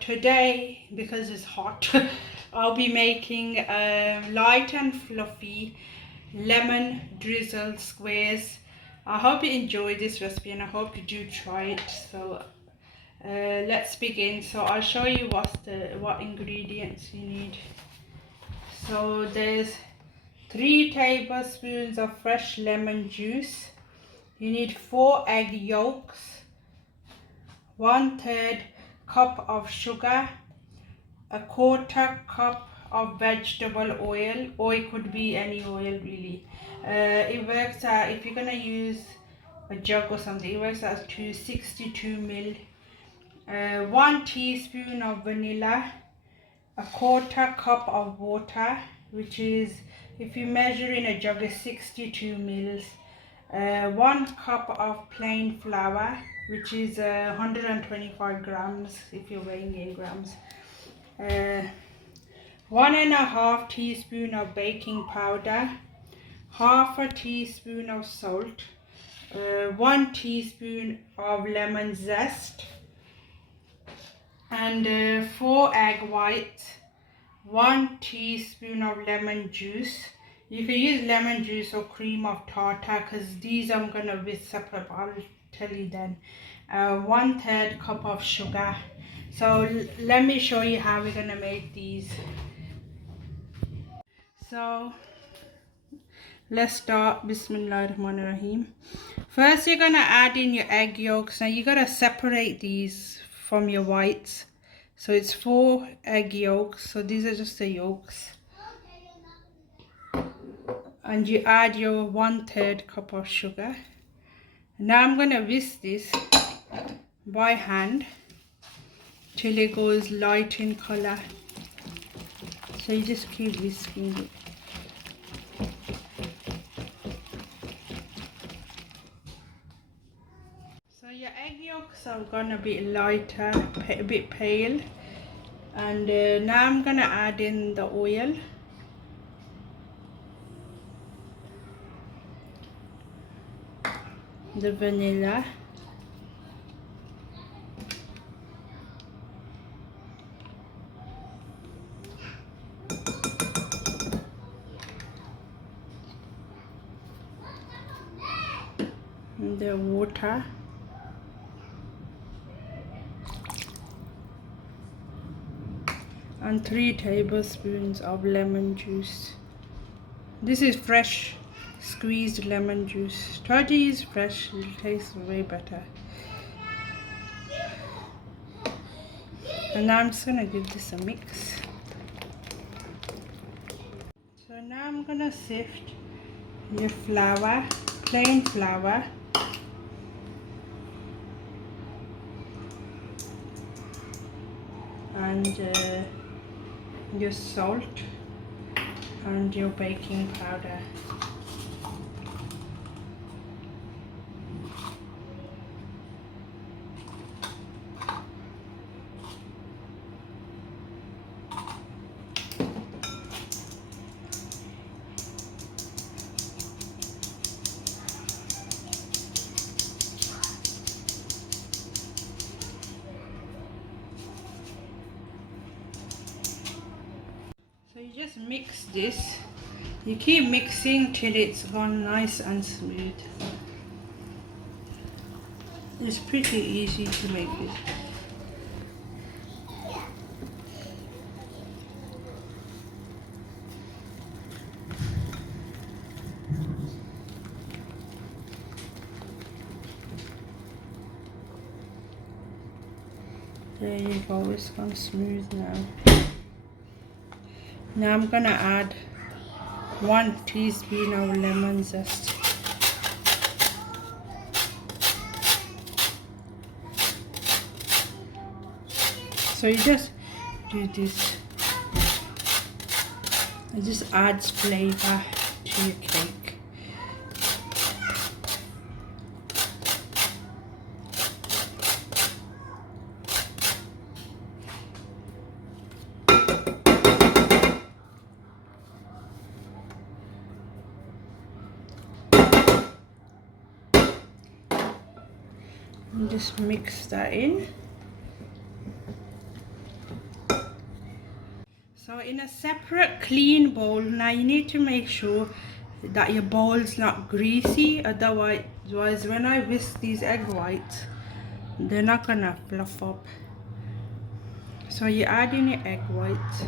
today, because it's hot, I'll be making light and fluffy lemon drizzle squares. I hope you enjoy this recipe and I hope you do try it. So let's begin. So I'll show you what ingredients you need. So there's 3 tablespoons of fresh lemon juice. You need 4 egg yolks, 1/3 cup of sugar, 1/4 cup of vegetable oil, or it could be any oil really. It works out, if you're gonna use a jug or something, it works out to 62 ml. 1 teaspoon of vanilla, 1/4 cup of water, which is, if you measure in a jug, is 62 ml. 1 cup of plain flour, which is 125 grams if you're weighing in grams. 1.5 teaspoon of baking powder, 1/2 teaspoon of salt, 1 teaspoon of lemon zest, and 4 egg whites, 1 teaspoon of lemon juice. You can use lemon juice or cream of tartar, because these I'm going to whisk separate, I'll tell you then. 1/3 cup of sugar. So let me show you how we're going to make these. So let's start. Bismillahirrahmanirrahim. First you're going to add in your egg yolks. Now you got to separate these from your whites. So it's 4 egg yolks. So these are just the yolks. And you add your 1/3 cup of sugar. Now I'm going to whisk this by hand till it goes light in color. So you just keep whisking it. So your egg yolks are gonna be lighter, a bit pale, and now I'm gonna add in the oil. The vanilla, the water, and 3 tablespoons of lemon juice. This is fresh squeezed lemon juice. Try to use fresh, it tastes way better. And now I'm just gonna give this a mix. So now I'm gonna sift your flour, plain flour, and your salt and your baking powder. So you just mix this. You keep mixing till it's gone nice and smooth. It's pretty easy to make it. There you go, it's gone smooth now. Now I'm gonna add 1 teaspoon of lemon zest. So you just do this. It just adds flavor to your cake. And just mix that in. in a separate clean bowl, now you need to make sure that your bowl's not greasy, otherwise when I whisk these egg whites, they're not gonna fluff up. So you add in your egg whites,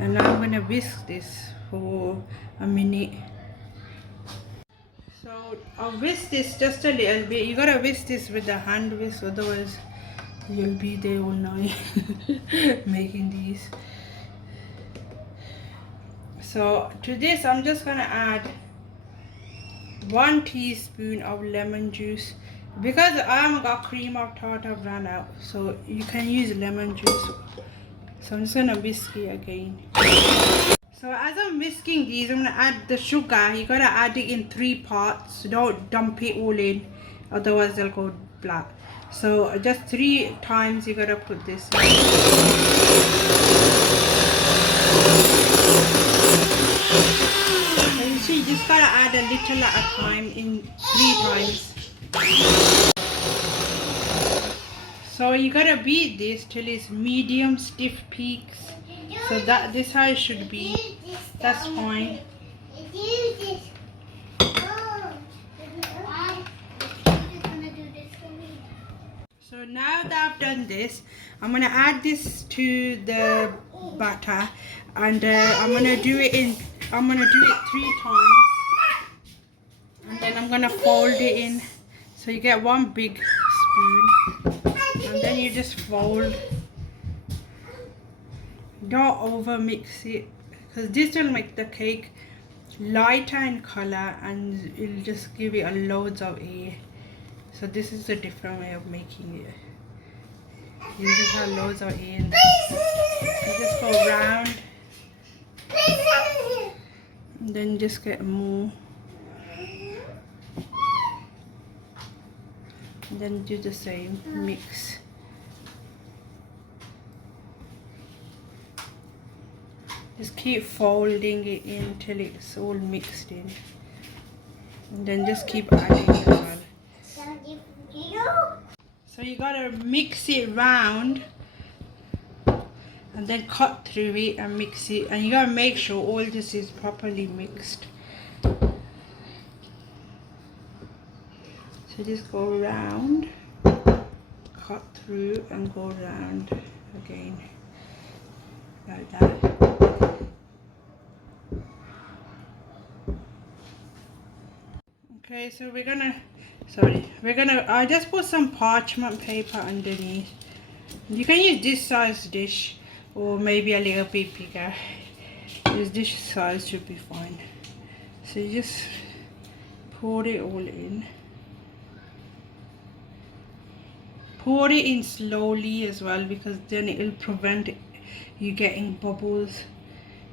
and now I'm gonna whisk this for a minute. So I'll whisk this just a little bit. You gotta whisk this with the hand whisk, otherwise you'll be there all night making these. So to this I'm just gonna add 1 teaspoon of lemon juice. Because I haven't got cream of tart, I've run out, so you can use lemon juice. So I'm just gonna whisk it again. So as I'm whisking these, I'm gonna add the sugar. You gotta add it in 3 parts. Don't dump it all in, otherwise they'll go black. So just 3 times you gotta put this in. So you see, you just gotta add a little at a time in 3 times. So you gotta beat this till it's medium stiff peaks. So this how it should be. That's fine. So now that I've done this, I'm gonna add this to the batter, and I'm gonna do it 3 times, and then I'm gonna fold it in. So you get 1 big spoon, and then you just fold. Don't over mix it, because this will make the cake lighter in color and it'll just give it a loads of air. So this is a different way of making it. You just have loads of air in there. You just go round, and then just get more, and then do the same mix. Just keep folding it in till it's all mixed in, and then just keep adding as well. So you gotta mix it round and then cut through it and mix it, and you gotta make sure all this is properly mixed. So just go around, cut through and go around again like that. Okay, so I just put some parchment paper underneath. You can use this size dish or maybe a little bit bigger. This dish size should be fine. So you just pour it all in. Pour it in slowly as well, because then it will prevent you getting bubbles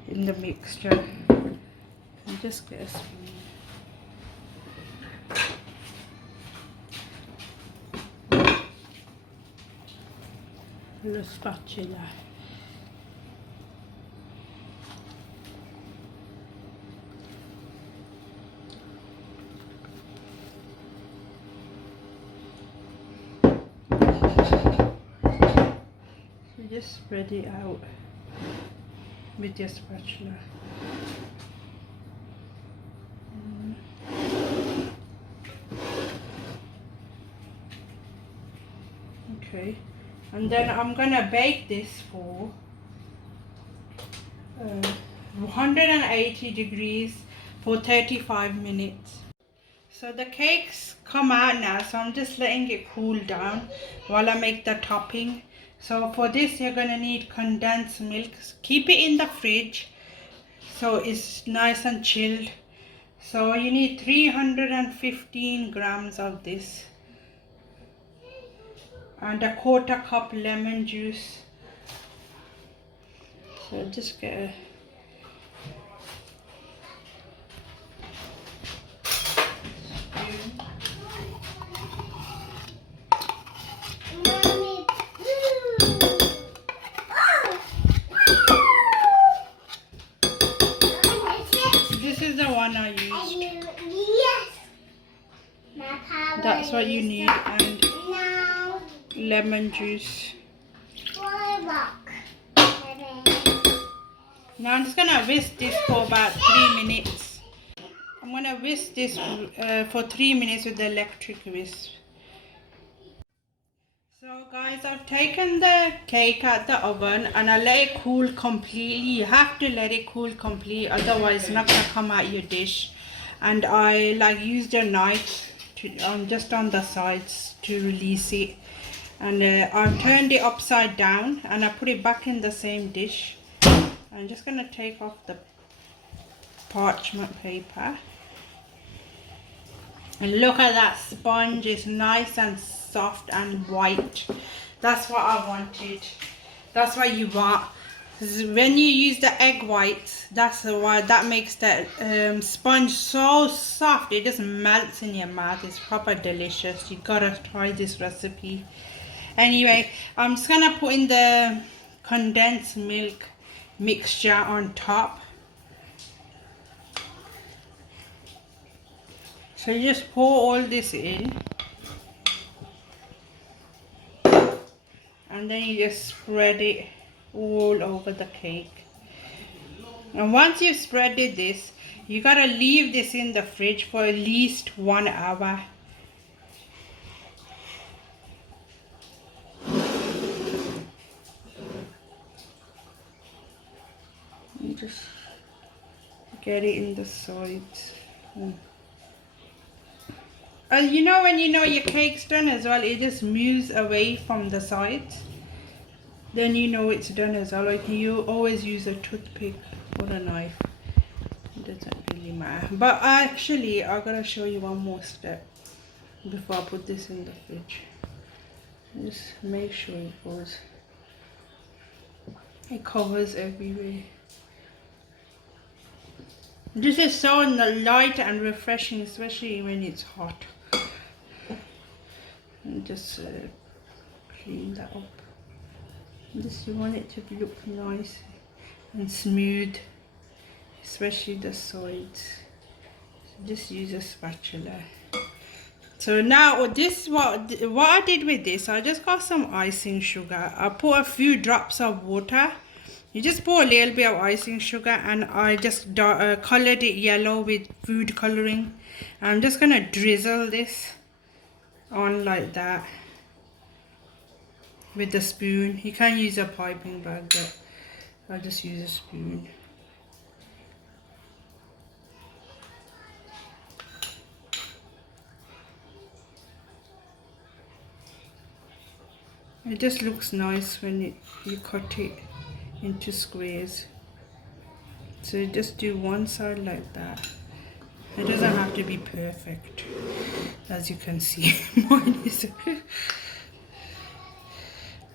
in the mixture. And just get a spoon. The spatula. So just spread it out with your spatula. Okay. And then I'm gonna bake this for 180 degrees for 35 minutes. So the cakes come out now, so I'm just letting it cool down while I make the topping. So for this you're gonna need condensed milk. Keep it in the fridge so it's nice and chilled. So you need 315 grams of this, and a 1/4 cup lemon juice. So just get a this is the one I used. That's what you need, and lemon juice. Now I'm just gonna whisk this for about 3 minutes. I'm gonna whisk this for 3 minutes with the electric whisk. So guys, I've taken the cake out the oven and I let it cool completely. You have to let it cool completely, otherwise it's not gonna come out your dish. And I like used a knife to just on the sides to release it. And I've turned it upside down and I put it back in the same dish. I'm just gonna take off the parchment paper. And look at that sponge, it's nice and soft and white. That's what I wanted. That's what you want. When you use the egg whites, that's why that makes the sponge so soft. It just melts in your mouth. It's proper delicious. You gotta try this recipe. Anyway, I'm just gonna put in the condensed milk mixture on top. So you just pour all this in. And then you just spread it all over the cake. And once you've spreaded this, you gotta leave this in the fridge for at least 1 hour. You just get it in the sides. And you know when you know your cake's done as well, it just moves away from the sides. Then you know it's done as well. Like you always use a toothpick or a knife. It doesn't really matter. But actually, I gotta show you one more step before I put this in the fridge. Just make sure it covers everywhere. This is so light and refreshing, especially when it's hot. And just clean that up. Just you want it to look nice and smooth, especially the sides. So just use a spatula. So now this what I did with this, I just got some icing sugar. I put a few drops of water. You just pour a little bit of icing sugar and I just colored it yellow with food coloring. I'm just gonna drizzle this on like that with the spoon. You can use a piping bag, but I'll just use a spoon. It just looks nice when you cut it into squares. So you just do one side like that. It doesn't have to be perfect, as you can see. Mine is.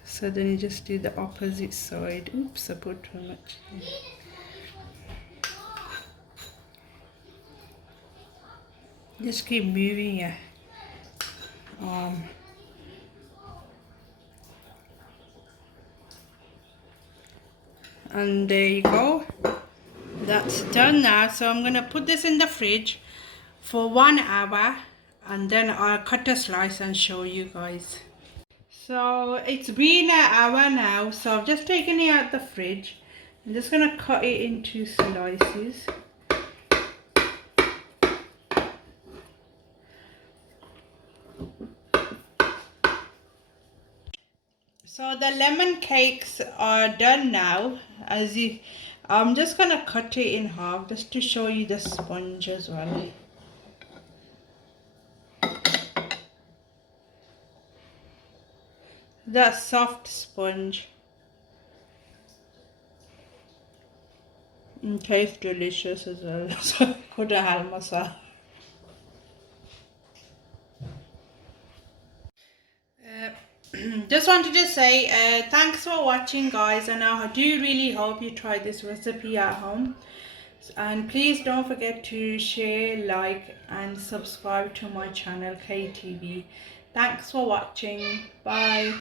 So then you just do the opposite side. Oops, I put too much there. Just keep moving your arm. And there you go. That's done now. So I'm gonna put this in the fridge for 1 hour and then I'll cut a slice and show you guys. So it's been an hour now, so I've just taken it out the fridge. I'm just gonna cut it into slices. So the lemon cakes are done now. I'm just gonna cut it in half just to show you the sponge as well. That soft sponge. It tastes delicious as well. So I couldn't help myself. Just wanted to say thanks for watching, guys, and I do really hope you try this recipe at home. And please don't forget to share, like and subscribe to my channel KTV. Thanks for watching. Bye.